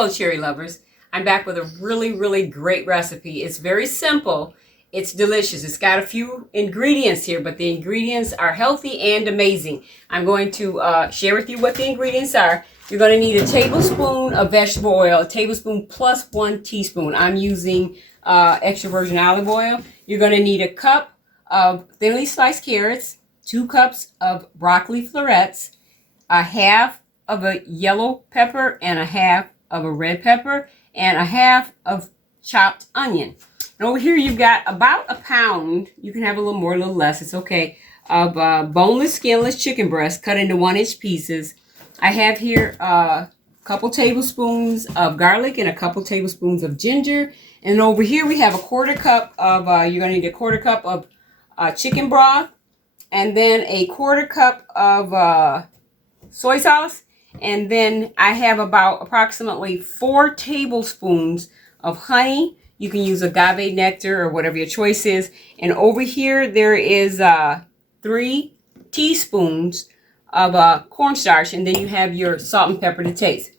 Hello, cherry lovers. I'm back with a really great recipe. It's very simple. It's delicious. It's got a few ingredients here, but the ingredients are healthy and amazing. I'm going to share with you what the ingredients are. You're going to need a tablespoon of vegetable oil, a tablespoon plus 1 teaspoon. I'm using extra virgin olive oil. You're going to need a cup of thinly sliced carrots, 2 cups of broccoli florets, a half of a yellow pepper and a half of a red pepper, and a half of chopped onion. And over here you've got about a pound, you can have a little more, a little less, it's okay, of boneless, skinless chicken breast cut into 1-inch pieces. I have here a couple tablespoons of garlic and a couple tablespoons of ginger. And over here we have a quarter cup of, you're going to need a quarter cup of chicken broth, and then a quarter cup of soy sauce. And then I have about approximately 4 tablespoons of honey. You can use agave nectar or whatever your choice is. And over here there is 3 teaspoons of cornstarch. And then you have your salt and pepper to taste.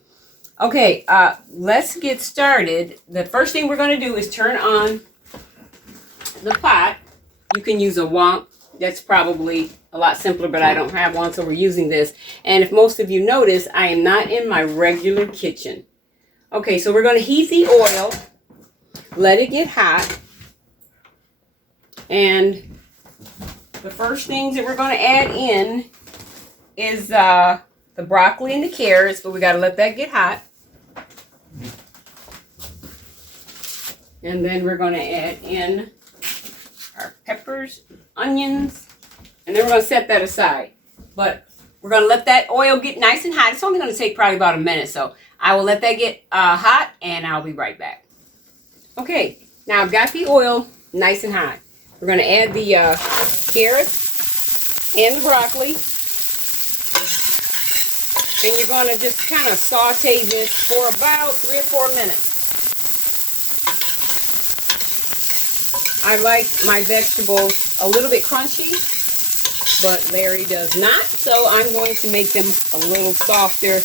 Okay, let's get started. The first thing we're going to do is turn on the pot. You can use a wok. That's probably a lot simpler, but I don't have one, so we're using this. And if most of you notice, I am not in my regular kitchen. Okay, so we're going to heat the oil, let it get hot. And the first things that we're going to add in is the broccoli and the carrots, but we got to let that get hot. And then we're going to add in our peppers, onions, and then we're going to set that aside. But we're going to let that oil get nice and hot. It's only going to take probably about a minute, so I will let that get hot, and I'll be right back. Okay, now I've got the oil nice and hot. We're going to add the carrots and the broccoli, and you're going to just kind of saute this for about 3 or 4 minutes. I like my vegetables a little bit crunchy, but Larry does not, so I'm going to make them a little softer,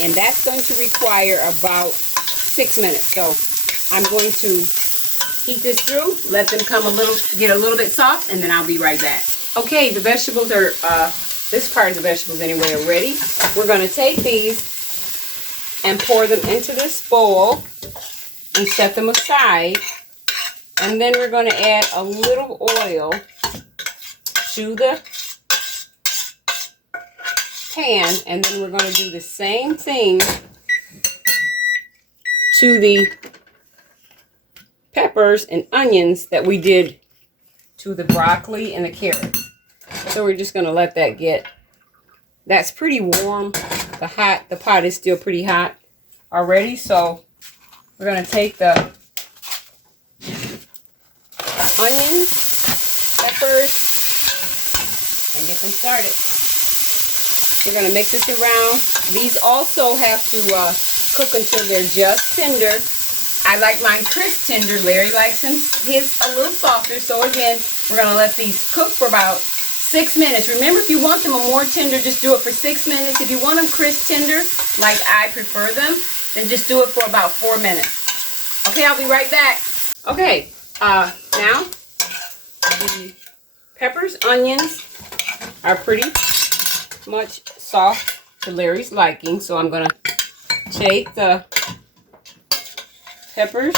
and that's going to require about 6 minutes. So I'm going to heat this through, let them get a little bit soft, and then I'll be right back. Okay, the vegetables are, this part of the vegetables anyway, are ready. We're going to take these and pour them into this bowl and set them aside. And then we're going to add a little oil to the pan, and then we're going to do the same thing to the peppers and onions that we did to the broccoli and the carrots. So we're just going to let that get, that's pretty warm. The pot is still pretty hot already, so we're going to take the onions, peppers, and get them started. We're going to mix this around. These also have to cook until they're just tender. I like mine crisp tender. Larry likes his a little softer. So again, we're going to let these cook for about 6 minutes. Remember, if you want them a more tender, just do it for 6 minutes. If you want them crisp tender, like I prefer them, then just do it for about 4 minutes. Okay, I'll be right back. Okay. Now, the peppers, onions are pretty much soft to Larry's liking, so I'm going to take the peppers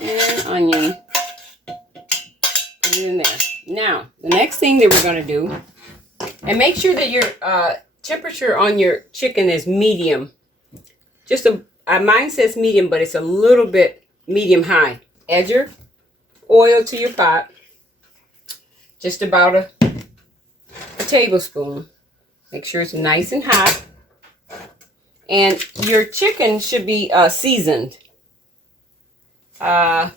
and onion, put it in there. Now, the next thing that we're going to do, and make sure that your temperature on your chicken is medium. Just mine says medium, but it's a little bit medium high. Add your oil to your pot, just about a tablespoon. Make sure it's nice and hot. And your chicken should be seasoned. Let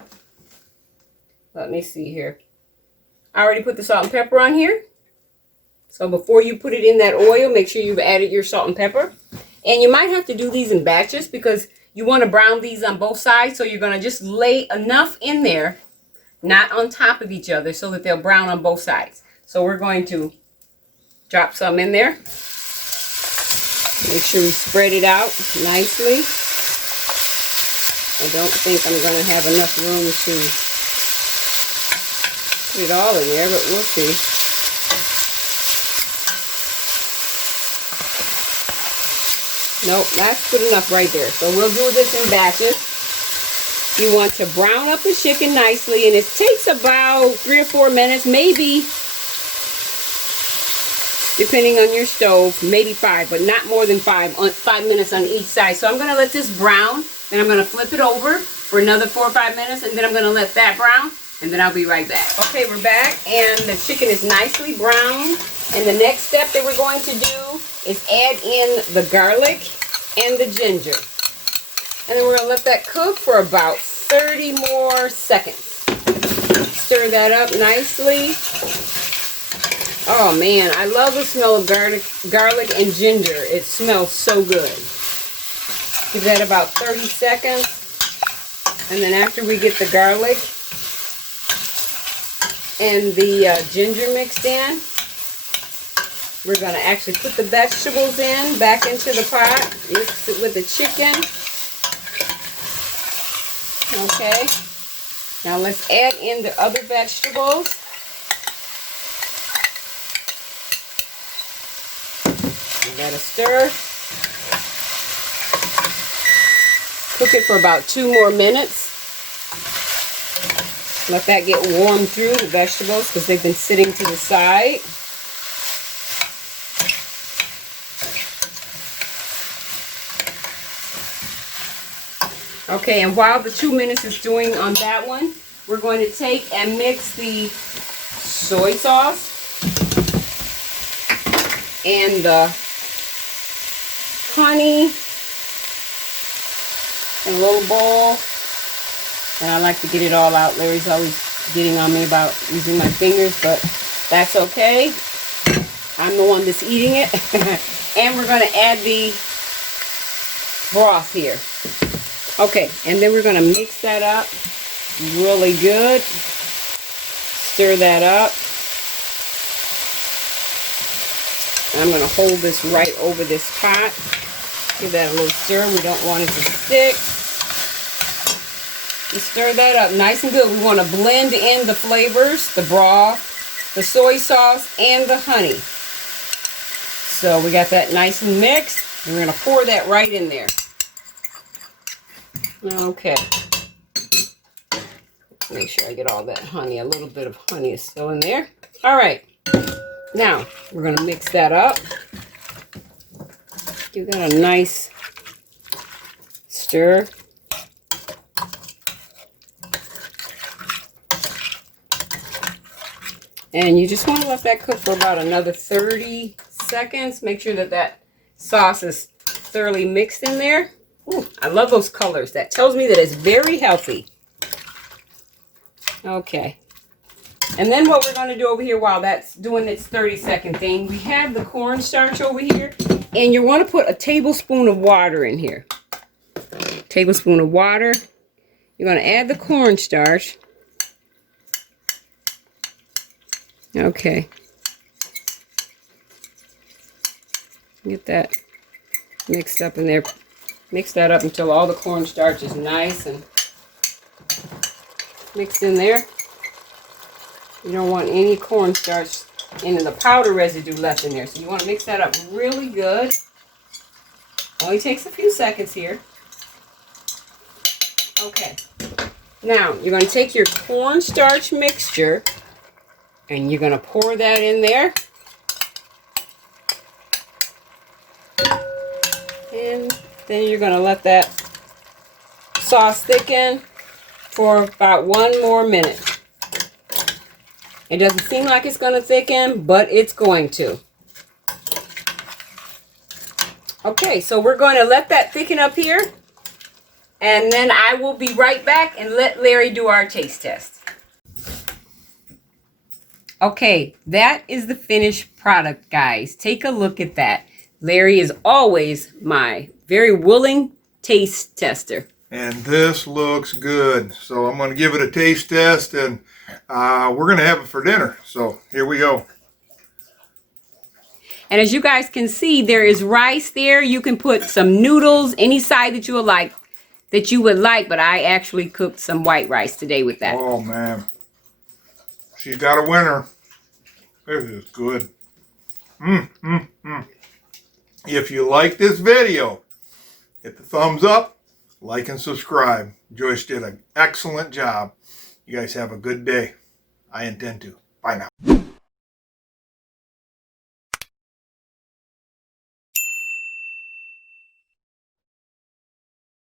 me see here. I already put the salt and pepper on here. So before you put it in that oil, make sure you've added your salt and pepper. And you might have to do these in batches because you want to brown these on both sides. So you're going to just lay enough in there, not on top of each other, so that they'll brown on both sides. So we're going to drop some in there. Make sure we spread it out nicely. I don't think I'm going to have enough room to put it all in there, but we'll see. Nope, that's good enough right there. So we'll do this in batches. You want to brown up the chicken nicely, and it takes about 3 or 4 minutes, maybe, depending on your stove, maybe 5, but not more than 5 minutes on each side. So I'm going to let this brown, then I'm going to flip it over for another 4 or 5 minutes, and then I'm going to let that brown, and then I'll be right back. Okay, we're back, and the chicken is nicely browned. And the next step that we're going to do is add in the garlic and the ginger. And then we're going to let that cook for about 30 more seconds. Stir that up nicely. Oh man, I love the smell of garlic and ginger. It smells so good. Give that about 30 seconds. And then after we get the garlic and the ginger mixed in, we're going to actually put the vegetables in, back into the pot, mix it with the chicken. Okay. Now let's add in the other vegetables. Give that a stir. Cook it for about 2 more minutes. Let that get warmed through, the vegetables, because they've been sitting to the side. Okay, and while the 2 minutes is doing on that one, we're going to take and mix the soy sauce and the honey in a little bowl. And I like to get it all out. Larry's always getting on me about using my fingers, but that's okay. I'm the one that's eating it. And we're going to add the broth here. Okay, and then we're going to mix that up really good. Stir that up. I'm going to hold this right over this pot. Give that a little stir. We don't want it to stick. You stir that up nice and good. We want to blend in the flavors, the broth, the soy sauce, and the honey. So we got that nice and mixed. And we're going to pour that right in there. Okay. Make sure I get all that honey. A little bit of honey is still in there. All right. Now, we're going to mix that up. Give that a nice stir. And you just want to let that cook for about another 30 seconds. Make sure that that sauce is thoroughly mixed in there. Ooh, I love those colors. That tells me that it's very healthy. Okay. And then what we're going to do over here while that's doing its 30-second thing, we have the cornstarch over here. And you want to put a tablespoon of water in here. Tablespoon of water. You're going to add the cornstarch. Okay. Get that mixed up in there. Mix that up until all the cornstarch is nice and mixed in there. You don't want any cornstarch and the powder residue left in there. So you want to mix that up really good. Only takes a few seconds here. Okay. Now, you're going to take your cornstarch mixture and you're going to pour that in there. And then you're going to let that sauce thicken for about 1 more minute. It doesn't seem like it's going to thicken, but it's going to. Okay, so we're going to let that thicken up here. And then I will be right back and let Larry do our taste test. Okay, that is the finished product, guys. Take a look at that. Larry is always my very willing taste tester. And this looks good. So I'm going to give it a taste test, and we're going to have it for dinner. So here we go. And as you guys can see, there is rice there. You can put some noodles, any side that you would like, but I actually cooked some white rice today with that. Oh, man. She's got a winner. This is good. If you like this video, hit the thumbs up, like and subscribe. Joyce did an excellent job. You guys have a good day. I intend to. Bye now.